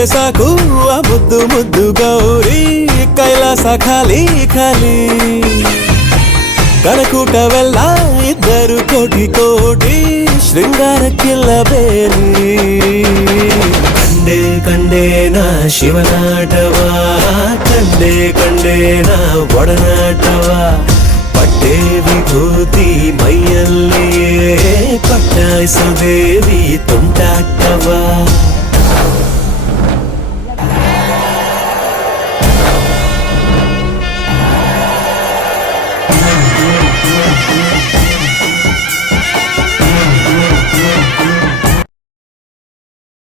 ಬಂದ್ರೆ ಸಾಕು ಆ ಮುದ್ದು ಮುದ್ದು ಗೌರಿ ಕೈಲಾಸ ಖಾಲಿ ಖಾಲಿ ಕಣಕೂಟವೆಲ್ಲ ಇದ್ದರು ಕೋಟಿ ಕೋಟಿ ಶೃಂಗಾರಕ್ಕಿಲ್ಲ ಬೇಲಿ ಕಂಡೆ ಕಂಡೇನ ಶಿವನಾಟವ ಕಂಡೆ ಕಂಡೇನ ಒಡನಾಟವ ಪಟ್ಟೆ ವಿಭೂತಿ ಮೈಯಲ್ಲಿಯೇ ಪಟ್ಟಾಯಿಸೋ ದೇವಿ ತುಂಟಾಟವ